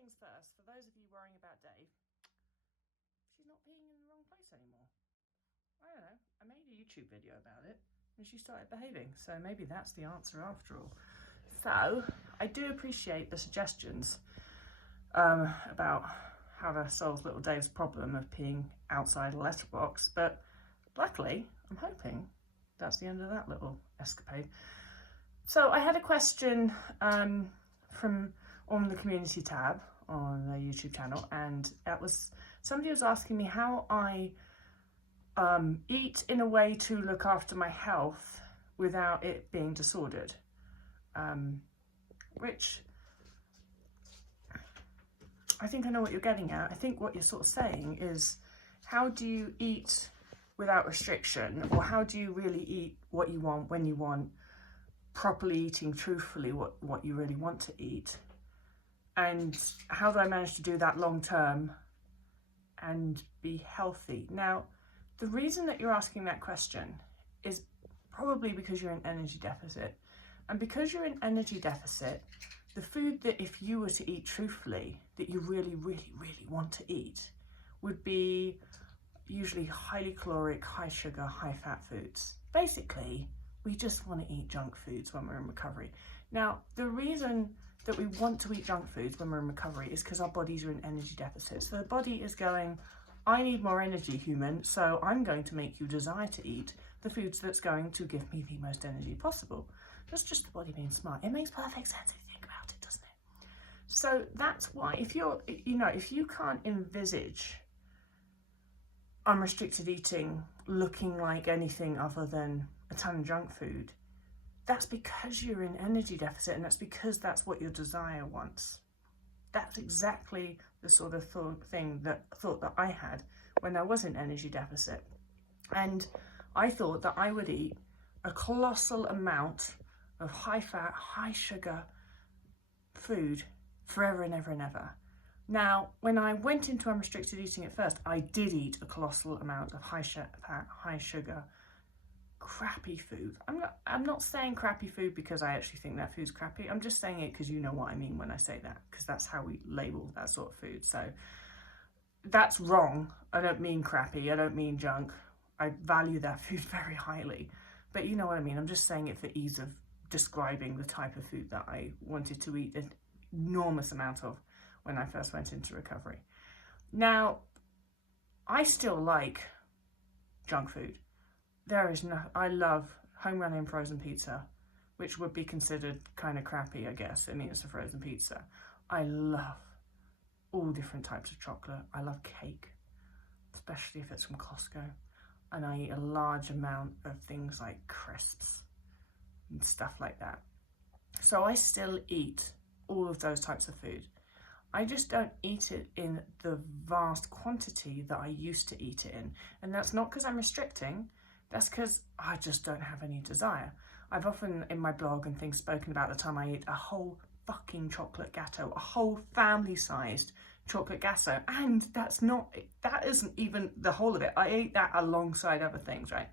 things first, for those of you worrying about Dave, she's not peeing in the wrong place anymore. I don't know, I made a YouTube video about it and she started behaving, so maybe that's the answer after all. So I do appreciate the suggestions about how to solve little Dave's problem of peeing outside a letterbox, but luckily I'm hoping that's the end of that little escapade. So I had a question from on the community tab on the YouTube channel, and that was somebody was asking me how I eat in a way to look after my health without it being disordered, which I think I know what you're getting at. I think what you're sort of saying is, how do you eat without restriction, or how do you really eat what you want when you want, properly eating truthfully what you really want to eat, and how do I manage to do that long term and be healthy? Now, the reason that you're asking that question is probably because you're in energy deficit, and because you're in energy deficit, the food that if you were to eat truthfully that you really want to eat would be usually highly caloric, high sugar, high fat foods. Basically, we just want to eat junk foods when we're in recovery. Now, the reason that we want to eat junk foods when we're in recovery is because our bodies are in energy deficit. So the body is going, I need more energy, human, so I'm going to make you desire to eat the foods that's going to give me the most energy possible. That's just the body being smart. It makes perfect sense if you think about it, doesn't it? So that's why if you can't envisage unrestricted eating looking like anything other than a ton of junk food, that's because you're in energy deficit, and that's because that's what your desire wants. That's exactly the sort of thought that I had when I was in energy deficit. And I thought that I would eat a colossal amount of high fat, high sugar food forever and ever and ever. Now, when I went into unrestricted eating at first, I did eat a colossal amount of high fat, high sugar, crappy food. I'm not saying crappy food because I actually think that food's crappy. I'm just saying it because you know what I mean when I say that, because that's how we label that sort of food. So that's wrong. I don't mean crappy. I don't mean junk. I value that food very highly. But you know what I mean. I'm just saying it for ease of describing the type of food that I wanted to eat an enormous amount of when I first went into recovery. Now, I still like junk food. I love home running frozen pizza, which would be considered kind of crappy, I guess. I mean, it's a frozen pizza. I love all different types of chocolate. I love cake, especially if it's from Costco. And I eat a large amount of things like crisps and stuff like that. So I still eat all of those types of food. I just don't eat it in the vast quantity that I used to eat it in. And that's not because I'm restricting. That's because I just don't have any desire. I've often in my blog and things spoken about the time I ate a whole fucking chocolate gatto, a whole family-sized chocolate gatto, and that isn't even the whole of it. I ate that alongside other things, right?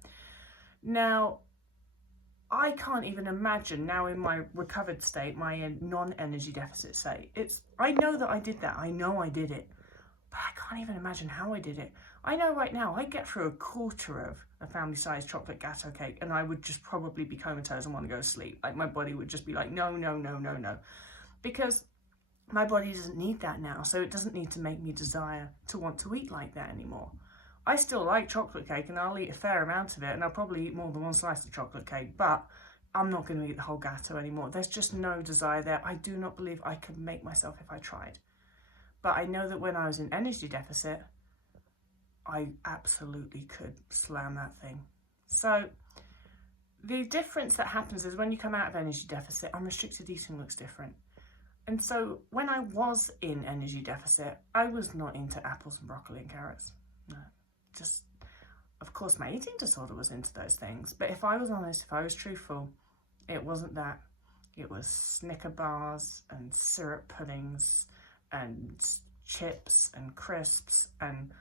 Now, I can't even imagine now in my recovered state, my non-energy deficit state. I know that I did that. I know I did it, but I can't even imagine how I did it. I know right now I get through a quarter of a family-sized chocolate gatto cake and I would just probably be comatose and want to go to sleep. Like my body would just be like, no, because my body doesn't need that now. So it doesn't need to make me desire to want to eat like that anymore. I still like chocolate cake and I'll eat a fair amount of it, and I'll probably eat more than one slice of chocolate cake, but I'm not going to eat the whole gatto anymore. There's just no desire there. I do not believe I could make myself if I tried. But I know that when I was in energy deficit, I absolutely could slam that thing. So the difference that happens is when you come out of energy deficit, unrestricted eating looks different. And so when I was in energy deficit, I was not into apples and broccoli and carrots. No, just, of course, my eating disorder was into those things. But if I was honest, if I was truthful, it wasn't that. It was Snicker bars and syrup puddings and chips and crisps, and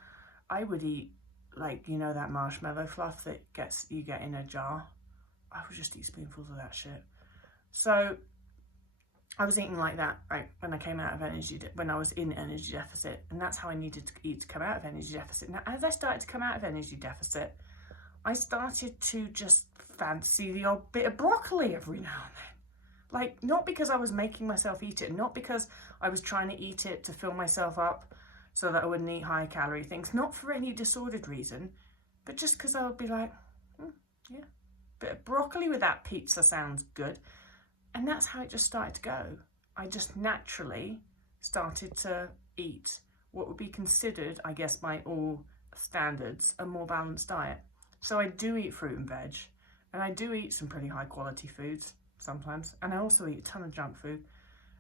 I would eat, like, you know, that marshmallow fluff that you get in a jar. I would just eat spoonfuls of that shit. So I was eating like that, right, when I came out of when I was in energy deficit, and that's how I needed to eat to come out of energy deficit. Now, as I started to come out of energy deficit, I started to just fancy the odd bit of broccoli every now and then. Like, not because I was making myself eat it, not because I was trying to eat it to fill myself up so that I wouldn't eat high calorie things, not for any disordered reason, but just because I would be like, yeah, bit of broccoli with that pizza sounds good. And that's how it just started to go. I just naturally started to eat what would be considered, I guess, by all standards, a more balanced diet. So I do eat fruit and veg, and I do eat some pretty high quality foods sometimes, and I also eat a ton of junk food,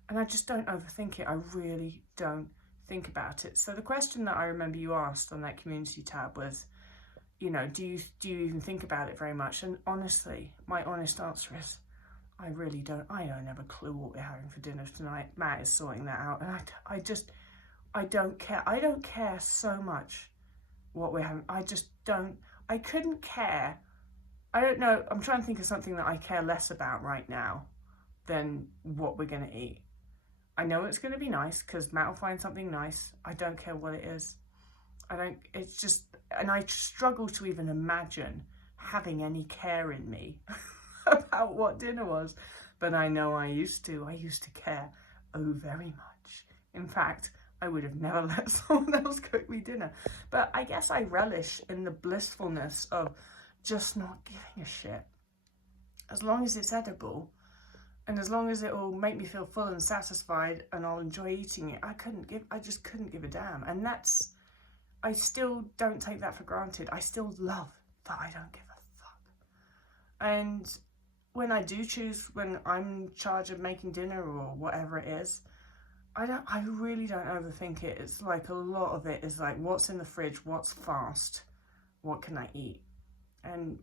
and I just don't overthink it. I really don't think about it. So the question that I remember you asked on that community tab was, you know, do you even think about it very much? And honestly, my honest answer is, I really don't. I don't have a clue what we're having for dinner tonight. Matt is sorting that out, and I don't care. I don't care so much what we're having. I just don't. I couldn't care. I don't know. I'm trying to think of something that I care less about right now than what we're going to eat. I know it's going to be nice because Matt will find something nice. I don't care what it is. It's just, and I struggle to even imagine having any care in me about what dinner was. But I know I used to care, oh, very much. In fact, I would have never let someone else cook me dinner. But I guess I relish in the blissfulness of just not giving a shit. As long as it's edible, and as long as it will make me feel full and satisfied and I'll enjoy eating it, I just couldn't give a damn. And I still don't take that for granted. I still love that I don't give a fuck. And when I do choose, when I'm in charge of making dinner or whatever it is, I really don't overthink it. It's like a lot of it is like, what's in the fridge? What's fast? What can I eat? And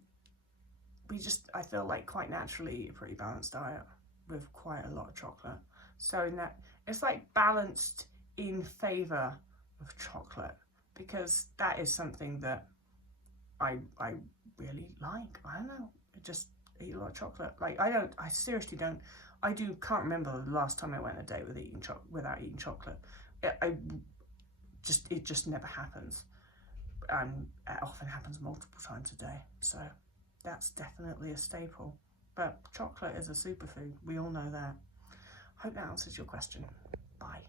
I feel like quite naturally eat a pretty balanced diet with quite a lot of chocolate. So in that, it's like balanced in favor of chocolate, because that is something that I really like. I don't know, just eat a lot of chocolate. Like, I seriously don't. Can't remember the last time I went a day without eating chocolate. It just never happens. And it often happens multiple times a day. So that's definitely a staple. But chocolate is a superfood. We all know that. Hope that answers your question. Bye.